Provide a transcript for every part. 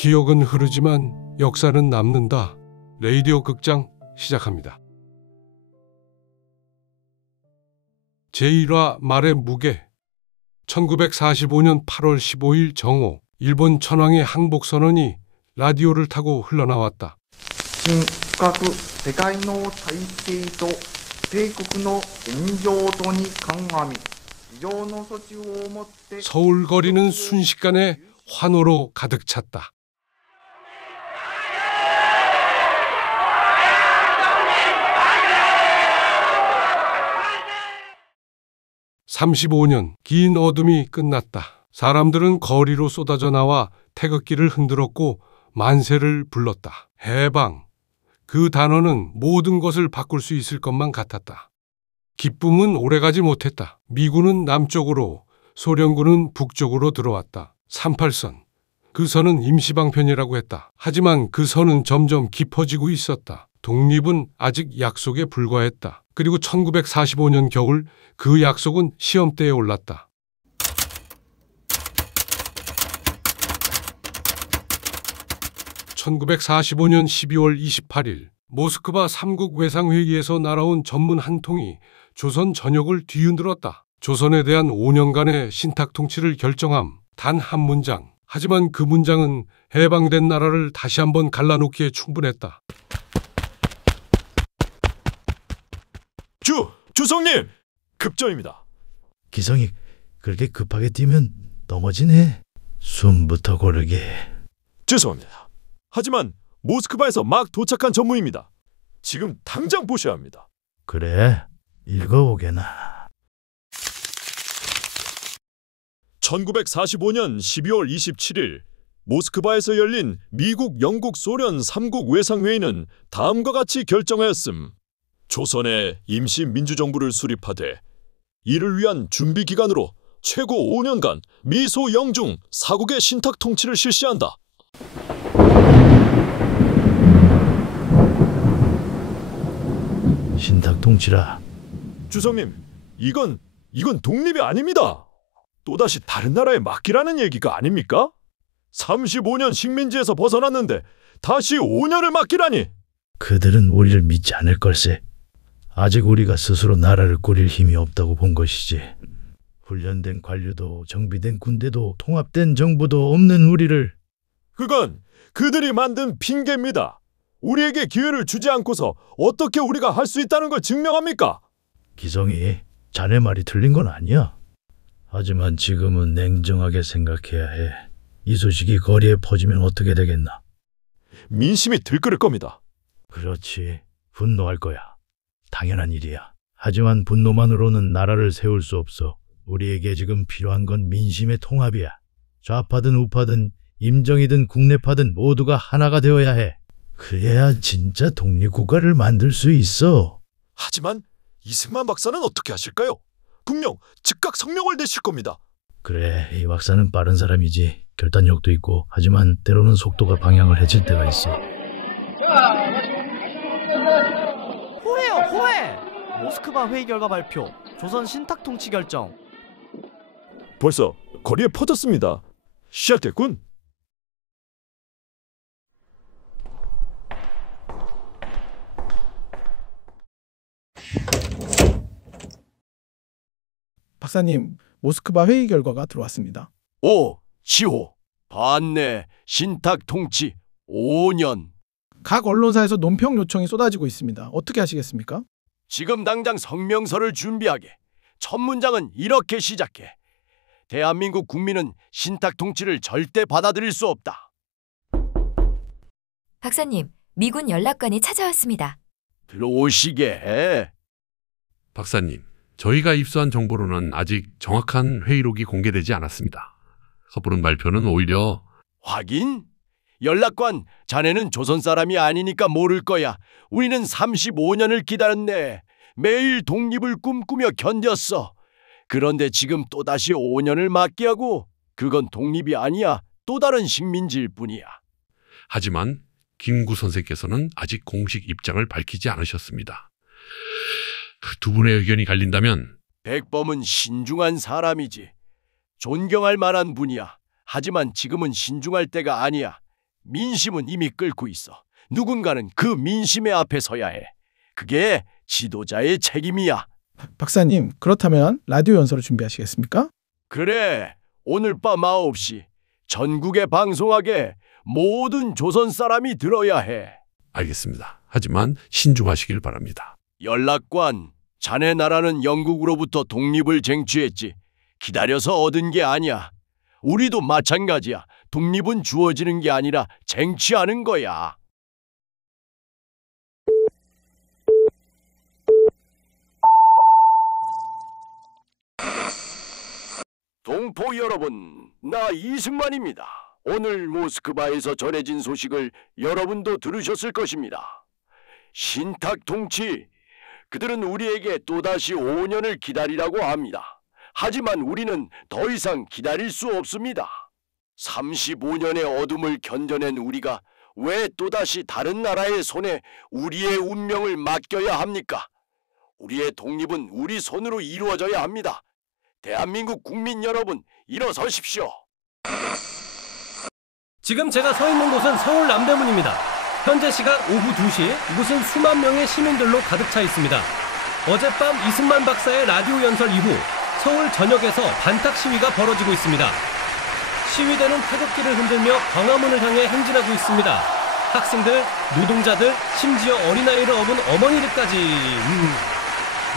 기억은 흐르지만 역사는 남는다. 레이디오 극장 시작합니다. 제1화 말의 무게. 1945년 8월 15일 정오, 일본 천황의 항복선언이 라디오를 타고 흘러나왔다. 新核世界の体制と米国の現状とに鑑み非常の措置をもって 서울 거리는 순식간에 환호로 가득 찼다. (35년) 긴 어둠이 끝났다. 사람들은 거리로 쏟아져 나와 태극기를 흔들었고 만세를 불렀다. 해방. 그 단어는 모든 것을 바꿀 수 있을 것만 같았다. 기쁨은 오래가지 못했다. 미군은 남쪽으로, 소련군은 북쪽으로 들어왔다. 38선. 그 선은 임시방편이라고 했다. 하지만 그 선은 점점 깊어지고 있었다. 독립은 아직 약속에 불과했다. 그리고 1945년 겨울 그 약속은 시험대에 올랐다. (1945년 12월 28일) 모스크바 3국 외상회의에서 날아온 전문 한 통이 조선 전역을 뒤흔들었다. 조선에 대한 5년간의 신탁 통치를 결정함. 단 한 문장. 하지만 그 문장은 해방된 나라를 다시 한번 갈라놓기에 충분했다. 주성님! 급전입니다. 기성이 그렇게 급하게 뛰면 넘어지네. 숨부터 고르게. 죄송합니다. 하지만 모스크바에서 막 도착한 전무입니다. 지금 당장 보셔야 합니다. 그래, 읽어오게나. 1945년 12월 27일 모스크바에서 열린 미국, 영국, 소련 3국 외상회의는 다음과 같이 결정하였음. 조선의 임시민주정부를 수립하되 이를 위한 준비기간으로 최고 5년간 미소 영중 4국의 신탁 통치를 실시한다. 신탁 통치라. 주성님, 이건 독립이 아닙니다. 또다시 다른 나라에 맡기라는 얘기가 아닙니까? 35년 식민지에서 벗어났는데 다시 5년을 맡기라니. 그들은 우리를 믿지 않을 걸세. 아직 우리가 스스로 나라를 꾸릴 힘이 없다고 본 것이지. 훈련된 관료도 정비된 군대도 통합된 정부도 없는 우리를. 그건 그들이 만든 핑계입니다. 우리에게 기회를 주지 않고서 어떻게 우리가 할 수 있다는 걸 증명합니까? 기성이, 자네 말이 틀린 건 아니야. 하지만 지금은 냉정하게 생각해야 해. 이 소식이 거리에 퍼지면 어떻게 되겠나? 민심이 들끓을 겁니다. 그렇지. 분노할 거야. 당연한 일이야. 하지만 분노만으로는 나라를 세울 수 없어. 우리에게 지금 필요한 건 민심의 통합이야. 좌파든 우파든 임정이든 국내파든 모두가 하나가 되어야 해. 그래야 진짜 독립국가를 만들 수 있어. 하지만 이승만 박사는 어떻게 하실까요? 분명 즉각 성명을 내실 겁니다. 그래, 이 박사는 빠른 사람이지. 결단력도 있고. 하지만 때로는 속도가 방향을 해칠 때가 있어. 호해요, 호해! 모스크바 회의 결과 발표. 조선 신탁 통치 결정. 벌써 거리에 퍼졌습니다. 시작됐군. 박사님, 모스크바 회의 결과가 들어왔습니다. 오, 지호. 반내 신탁 통치 5년. 각 언론사에서 논평 요청이 쏟아지고 있습니다. 어떻게 하시겠습니까? 지금 당장 성명서를 준비하게. 첫 문장은 이렇게 시작해. 대한민국 국민은 신탁 통치를 절대 받아들일 수 없다. 박사님, 미군 연락관이 찾아왔습니다. 들어오시게 해. 박사님, 저희가 입수한 정보로는 아직 정확한 회의록이 공개되지 않았습니다. 섣부른 발표는 오히려... 확인? 연락관, 자네는 조선 사람이 아니니까 모를 거야. 우리는 35년을 기다렸네. 매일 독립을 꿈꾸며 견뎠어. 그런데 지금 또다시 5년을 맞게 하고 그건 독립이 아니야. 또 다른 식민지일 뿐이야. 하지만 김구 선생께서는 아직 공식 입장을 밝히지 않으셨습니다. 두 분의 의견이 갈린다면 백범은 신중한 사람이지. 존경할 만한 분이야. 하지만 지금은 신중할 때가 아니야. 민심은 이미 끓고 있어. 누군가는 그 민심의 앞에 서야 해. 그게 지도자의 책임이야. 박사님, 그렇다면 라디오 연설을 준비하시겠습니까? 그래, 오늘 밤 9시 전국에 방송하게 모든 조선 사람이 들어야 해. 알겠습니다. 하지만 신중하시길 바랍니다. 연락관, 자네 나라는 영국으로부터 독립을 쟁취했지. 기다려서 얻은 게 아니야. 우리도 마찬가지야. 독립은 주어지는 게 아니라 쟁취하는 거야. 동포 여러분, 나 이승만입니다. 오늘 모스크바에서 전해진 소식을 여러분도 들으셨을 것입니다. 신탁 통치, 그들은 우리에게 또다시 5년을 기다리라고 합니다. 하지만 우리는 더 이상 기다릴 수 없습니다. 35년의 어둠을 견뎌낸 우리가 왜 또다시 다른 나라의 손에 우리의 운명을 맡겨야 합니까? 우리의 독립은 우리 손으로 이루어져야 합니다. 대한민국 국민 여러분, 일어서십시오. 지금 제가 서 있는 곳은 서울 남대문입니다. 현재 시각 오후 2시, 이곳은 수만 명의 시민들로 가득 차 있습니다. 어젯밤 이승만 박사의 라디오 연설 이후 서울 전역에서 반탁 시위가 벌어지고 있습니다. 시위대는 태극기를 흔들며 광화문을 향해 행진하고 있습니다. 학생들, 노동자들, 심지어 어린아이를 업은 어머니들까지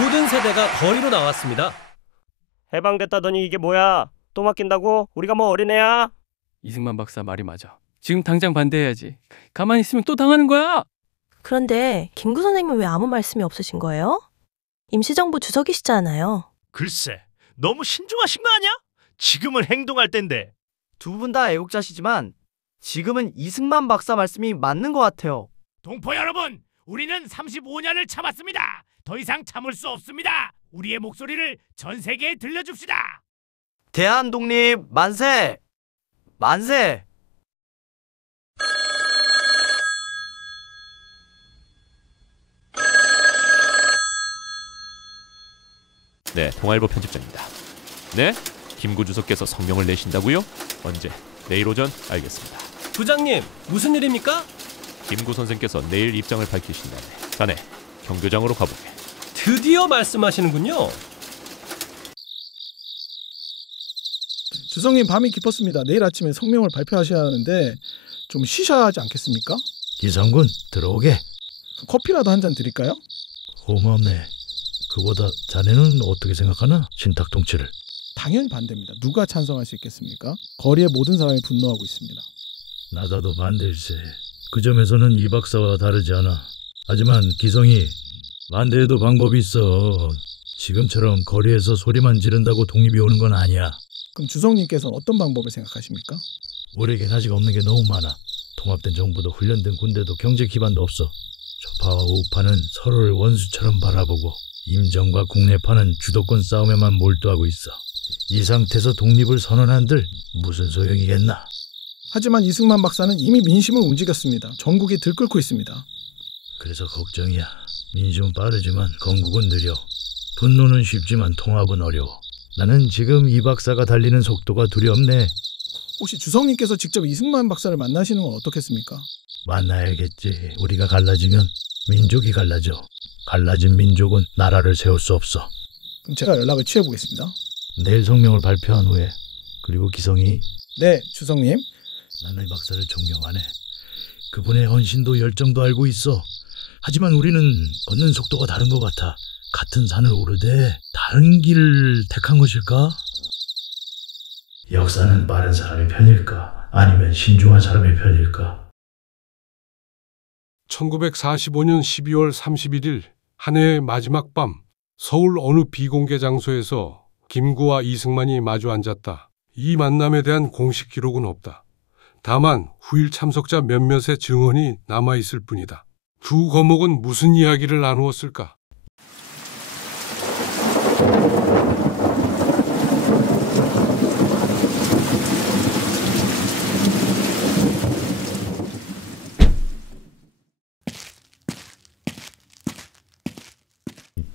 모든 세대가 거리로 나왔습니다. 해방됐다더니 이게 뭐야? 또 맡긴다고? 우리가 뭐 어린애야? 이승만 박사 말이 맞아. 지금 당장 반대해야지. 가만히 있으면 또 당하는 거야. 그런데 김구 선생님은 왜 아무 말씀이 없으신 거예요? 임시정부 주석이시잖아요. 글쎄, 너무 신중하신 거 아니야? 지금은 행동할 땐데. 두 분 다 애국자시지만 지금은 이승만 박사 말씀이 맞는 것 같아요. 동포 여러분, 우리는 35년을 참았습니다. 더 이상 참을 수 없습니다. 우리의 목소리를 전 세계에 들려줍시다. 대한 독립 만세! 만세! 네, 통화일보 편집장입니다. 네? 김구 주석께서 성명을 내신다고요? 언제? 내일 오전? 알겠습니다. 부장님, 무슨 일입니까? 김구 선생께서 내일 입장을 밝히신다네. 자네, 경교장으로 가보게. 드디어 말씀하시는군요. 주성님, 밤이 깊었습니다. 내일 아침에 성명을 발표하셔야 하는데 좀 쉬셔야 하지 않겠습니까? 기성군, 들어오게. 커피라도 한 잔 드릴까요? 고맙네. 그보다 자네는 어떻게 생각하나? 신탁 통치를. 당연히 반대입니다. 누가 찬성할 수 있겠습니까? 거리의 모든 사람이 분노하고 있습니다. 나다도 반대일세. 그 점에서는 이 박사와 다르지 않아. 하지만 기성이, 반대해도 방법이 있어. 지금처럼 거리에서 소리만 지른다고 독립이 오는 건 아니야. 그럼 주성님께서는 어떤 방법을 생각하십니까? 우리에겐 아직 없는 게 너무 많아. 통합된 정부도 훈련된 군대도 경제 기반도 없어. 좌파와 우파는 서로를 원수처럼 바라보고 임정과 국내파는 주도권 싸움에만 몰두하고 있어. 이 상태에서 독립을 선언한들 무슨 소용이겠나? 하지만 이승만 박사는 이미 민심을 움직였습니다. 전국이 들끓고 있습니다. 그래서 걱정이야. 민심은 빠르지만 건국은 느려. 분노는 쉽지만 통합은 어려워. 나는 지금 이 박사가 달리는 속도가 두렵네. 혹시 주성님께서 직접 이승만 박사를 만나시는 건 어떻겠습니까? 만나야겠지. 우리가 갈라지면 민족이 갈라져. 갈라진 민족은 나라를 세울 수 없어. 그럼 제가 연락을 취해보겠습니다. 내일 성명을 발표한 후에. 그리고 기성이. 네, 주성님. 나는 이 박사를 존경하네. 그분의 헌신도 열정도 알고 있어. 하지만 우리는 걷는 속도가 다른 것 같아. 같은 산을 오르되 다른 길을 택한 것일까? 역사는 빠른 사람의 편일까? 아니면 신중한 사람의 편일까? 1945년 12월 31일 한 해의 마지막 밤, 서울 어느 비공개 장소에서 김구와 이승만이 마주 앉았다. 이 만남에 대한 공식 기록은 없다. 다만 후일 참석자 몇몇의 증언이 남아있을 뿐이다. 두 거목은 무슨 이야기를 나누었을까?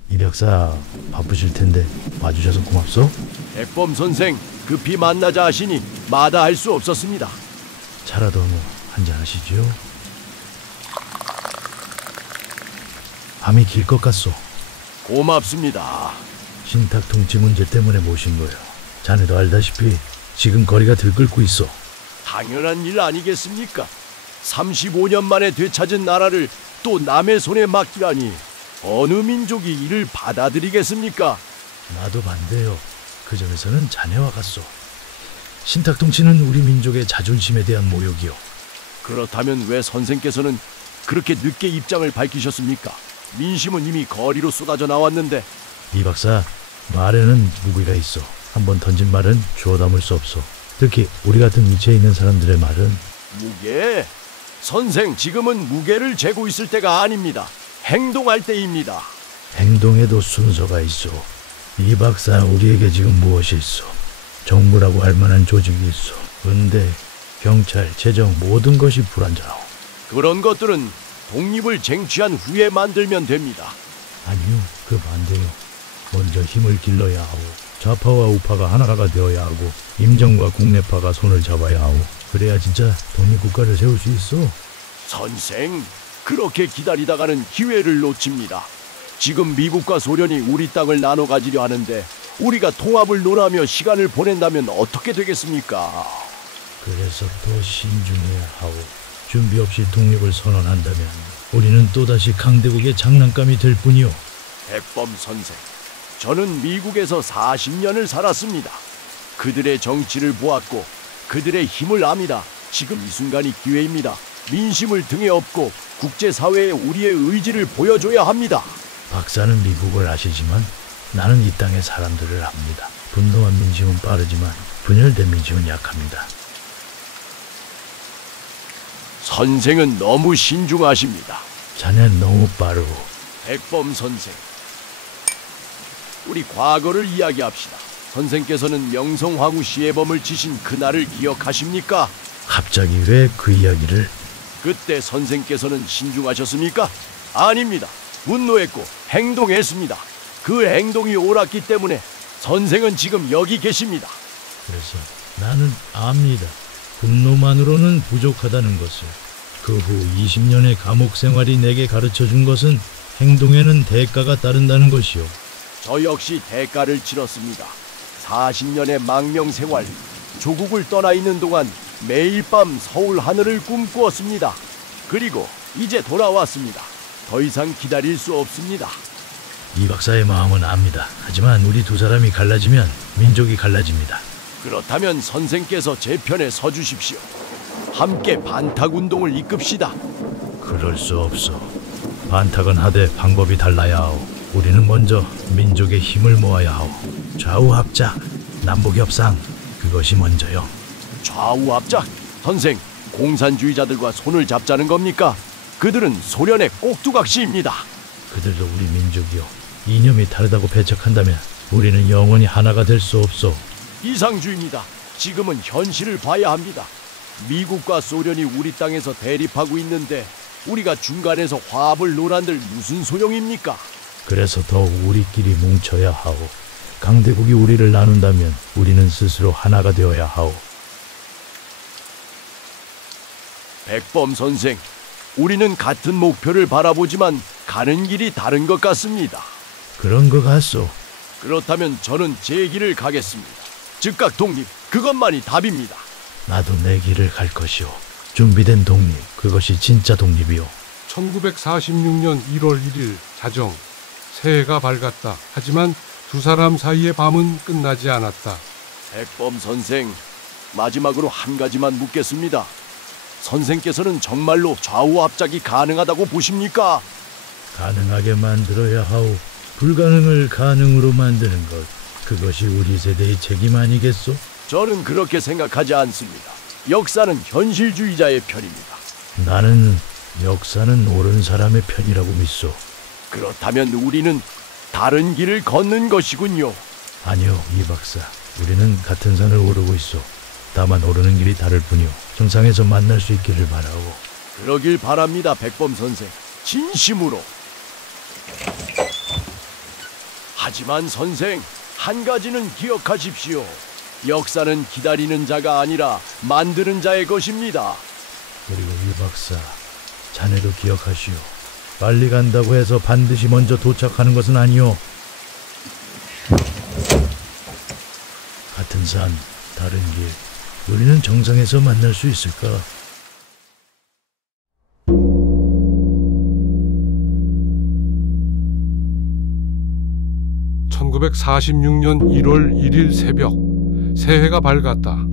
이 박사 바쁘실 텐데 와주셔서 고맙소. 백범 선생, 급히 만나자 하시니 마다할 수 없었습니다. 차라도 한잔 하시지요. 밤이 길 것 같소. 고맙습니다. 신탁 통치 문제 때문에 모신 거요. 자네도 알다시피 지금 거리가 들끓고 있어. 당연한 일 아니겠습니까? 35년 만에 되찾은 나라를 또 남의 손에 맡기라니 어느 민족이 이를 받아들이겠습니까? 나도 반대요. 그 점에서는 자네와 같소. 신탁 통치는 우리 민족의 자존심에 대한 모욕이요. 그렇다면 왜 선생께서는 그렇게 늦게 입장을 밝히셨습니까? 민심은 이미 거리로 쏟아져 나왔는데. 이 박사, 말에는 무게가 있어. 한번 던진 말은 주워 담을 수 없어. 특히 우리 같은 위치에 있는 사람들의 말은. 무게? 선생, 지금은 무게를 재고 있을 때가 아닙니다. 행동할 때입니다. 행동에도 순서가 있어. 이 박사, 우리에게 지금 무엇이 있어? 정부라고 할 만한 조직이 있어. 근데 경찰, 재정 모든 것이 불안정하오. 그런 것들은 독립을 쟁취한 후에 만들면 됩니다. 아니요, 그 반대요. 먼저 힘을 길러야 하고 좌파와 우파가 하나가 되어야 하고 임정과 국내파가 손을 잡아야 하고 그래야 진짜 독립국가를 세울 수 있어. 선생, 그렇게 기다리다가는 기회를 놓칩니다. 지금 미국과 소련이 우리 땅을 나눠 가지려 하는데 우리가 통합을 논하며 시간을 보낸다면 어떻게 되겠습니까? 그래서 더 신중해야 하고 준비 없이 독립을 선언한다면 우리는 또다시 강대국의 장난감이 될 뿐이요. 백범 선생, 저는 미국에서 40년을 살았습니다. 그들의 정치를 보았고 그들의 힘을 압니다. 지금 이 순간이 기회입니다. 민심을 등에 업고 국제사회에 우리의 의지를 보여줘야 합니다. 박사는 미국을 아시지만 나는 이 땅의 사람들을 압니다. 분노한 민심은 빠르지만 분열된 민심은 약합니다. 선생은 너무 신중하십니다. 자넨 너무 빠르고. 백범 선생, 우리 과거를 이야기합시다. 선생께서는 명성황후 시해범을 지신 그날을 기억하십니까? 갑자기 왜 그 이야기를? 그때 선생께서는 신중하셨습니까? 아닙니다. 분노했고 행동했습니다. 그 행동이 옳았기 때문에 선생은 지금 여기 계십니다. 그래서 나는 압니다. 분노만으로는 부족하다는 것을. 그 후 20년의 감옥 생활이 내게 가르쳐준 것은 행동에는 대가가 따른다는 것이요. 저 역시 대가를 치렀습니다. 40년의 망명 생활, 조국을 떠나 있는 동안 매일 밤 서울 하늘을 꿈꾸었습니다. 그리고 이제 돌아왔습니다. 더 이상 기다릴 수 없습니다. 이 박사의 마음은 압니다. 하지만 우리 두 사람이 갈라지면 민족이 갈라집니다. 그렇다면 선생께서 제 편에 서주십시오. 함께 반탁운동을 이끕시다. 그럴 수 없어. 반탁은 하되 방법이 달라야 하오. 우리는 먼저 민족의 힘을 모아야 하오. 좌우합작, 남북협상, 그것이 먼저요. 좌우합작? 선생, 공산주의자들과 손을 잡자는 겁니까? 그들은 소련의 꼭두각시입니다. 그들도 우리 민족이요. 이념이 다르다고 배척한다면 우리는 영원히 하나가 될 수 없어. 이상주의입니다. 지금은 현실을 봐야 합니다. 미국과 소련이 우리 땅에서 대립하고 있는데 우리가 중간에서 화합을 논한들 무슨 소용입니까? 그래서 더욱 우리끼리 뭉쳐야 하오. 강대국이 우리를 나눈다면 우리는 스스로 하나가 되어야 하오. 백범 선생, 우리는 같은 목표를 바라보지만 가는 길이 다른 것 같습니다. 그런 것 같소. 그렇다면 저는 제 길을 가겠습니다. 즉각 독립, 그것만이 답입니다. 나도 내 길을 갈 것이오. 준비된 독립, 그것이 진짜 독립이오. 1946년 1월 1일 자정, 새해가 밝았다. 하지만 두 사람 사이의 밤은 끝나지 않았다. 백범 선생, 마지막으로 한 가지만 묻겠습니다. 선생께서는 정말로 좌우합작이 가능하다고 보십니까? 가능하게 만들어야 하오. 불가능을 가능으로 만드는 것, 그것이 우리 세대의 책임 아니겠소? 저는 그렇게 생각하지 않습니다. 역사는 현실주의자의 편입니다. 나는 역사는 옳은 사람의 편이라고 믿소. 그렇다면 우리는 다른 길을 걷는 것이군요. 아니요, 이 박사. 우리는 같은 산을 오르고 있어. 다만 오르는 길이 다를 뿐이오. 정상에서 만날 수 있기를 바라고. 그러길 바랍니다, 백범 선생. 진심으로. 하지만 선생, 한 가지는 기억하십시오. 역사는 기다리는 자가 아니라 만드는 자의 것입니다. 그리고 유 박사, 자네도 기억하시오. 빨리 간다고 해서 반드시 먼저 도착하는 것은 아니오. 같은 산, 다른 길, 우리는 정상에서 만날 수 있을까? (1946년 1월 1일) 새벽, 새해가 밝았다.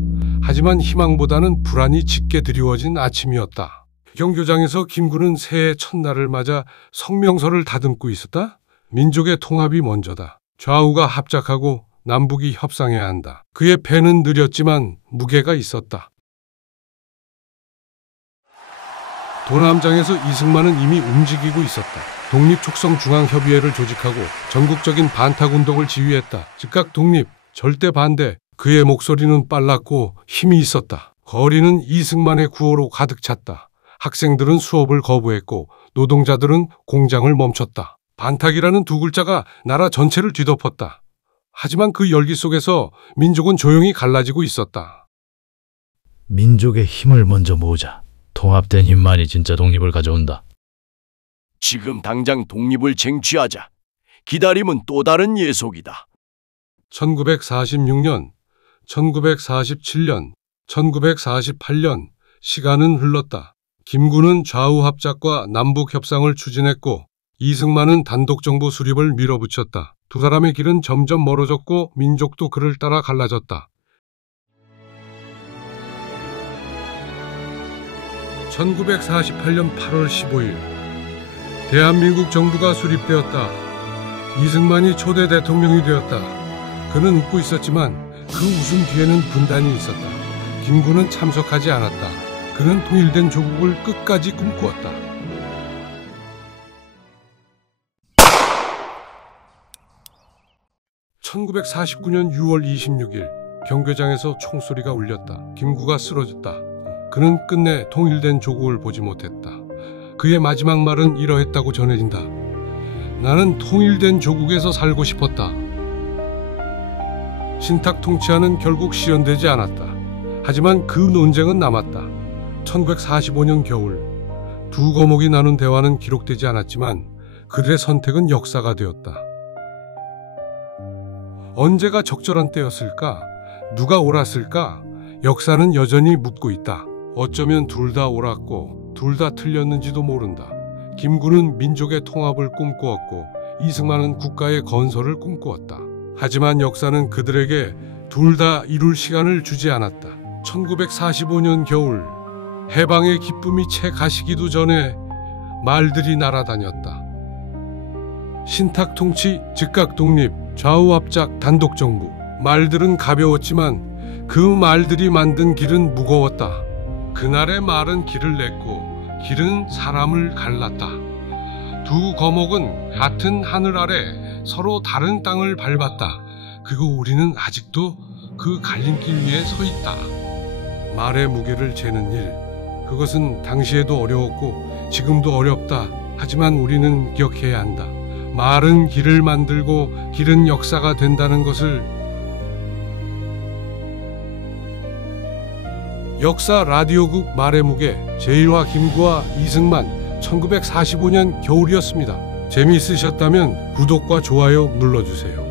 하지만 희망보다는 불안이 짙게 드리워진 아침이었다. 경교장에서 김구는 새해 첫날을 맞아 성명서를 다듬고 있었다. 민족의 통합이 먼저다. 좌우가 합작하고 남북이 협상해야 한다. 그의 펜은 느렸지만 무게가 있었다. 도남장에서 이승만은 이미 움직이고 있었다. 독립촉성중앙협의회를 조직하고 전국적인 반탁운동을 지휘했다. 즉각 독립, 절대 반대. 그의 목소리는 빨랐고 힘이 있었다. 거리는 이승만의 구호로 가득 찼다. 학생들은 수업을 거부했고 노동자들은 공장을 멈췄다. 반탁이라는 두 글자가 나라 전체를 뒤덮었다. 하지만 그 열기 속에서 민족은 조용히 갈라지고 있었다. 민족의 힘을 먼저 모으자. 통합된 힘만이 진짜 독립을 가져온다. 지금 당장 독립을 쟁취하자. 기다림은 또 다른 예속이다. 1946년, 1947년, 1948년 시간은 흘렀다. 김구는 좌우 합작과 남북 협상을 추진했고 이승만은 단독 정부 수립을 밀어붙였다. 두 사람의 길은 점점 멀어졌고 민족도 그를 따라 갈라졌다. 1948년 8월 15일 대한민국 정부가 수립되었다. 이승만이 초대 대통령이 되었다. 그는 웃고 있었지만 그 웃음 뒤에는 분단이 있었다. 김구는 참석하지 않았다. 그는 통일된 조국을 끝까지 꿈꾸었다. (1949년 6월 26일) 경교장에서 총소리가 울렸다. 김구가 쓰러졌다. 그는 끝내 통일된 조국을 보지 못했다. 그의 마지막 말은 이러했다고 전해진다. 나는 통일된 조국에서 살고 싶었다. 신탁 통치하는 결국 실현되지 않았다. 하지만 그 논쟁은 남았다. 1945년 겨울 두 거목이 나눈 대화는 기록되지 않았지만 그들의 선택은 역사가 되었다. 언제가 적절한 때였을까? 누가 옳았을까? 역사는 여전히 묻고 있다. 어쩌면 둘 다 옳았고 둘 다 틀렸는지도 모른다. 김구는 민족의 통합을 꿈꾸었고 이승만은 국가의 건설을 꿈꾸었다. 하지만 역사는 그들에게 둘 다 이룰 시간을 주지 않았다. 1945년 겨울 해방의 기쁨이 채 가시기도 전에 말들이 날아다녔다. 신탁 통치, 즉각 독립, 좌우 합작, 단독 정부. 말들은 가벼웠지만 그 말들이 만든 길은 무거웠다. 그날의 말은 길을 냈고 길은 사람을 갈랐다. 두 거목은 같은 하늘 아래 서로 다른 땅을 밟았다. 그리고 우리는 아직도 그 갈림길 위에 서 있다. 말의 무게를 재는 일, 그것은 당시에도 어려웠고 지금도 어렵다. 하지만 우리는 기억해야 한다. 말은 길을 만들고 길은 역사가 된다는 것을. 역사 라디오국 말의 무게, 제1화 김구와 이승만, 1945년 겨울이었습니다. 재미있으셨다면 구독과 좋아요 눌러주세요.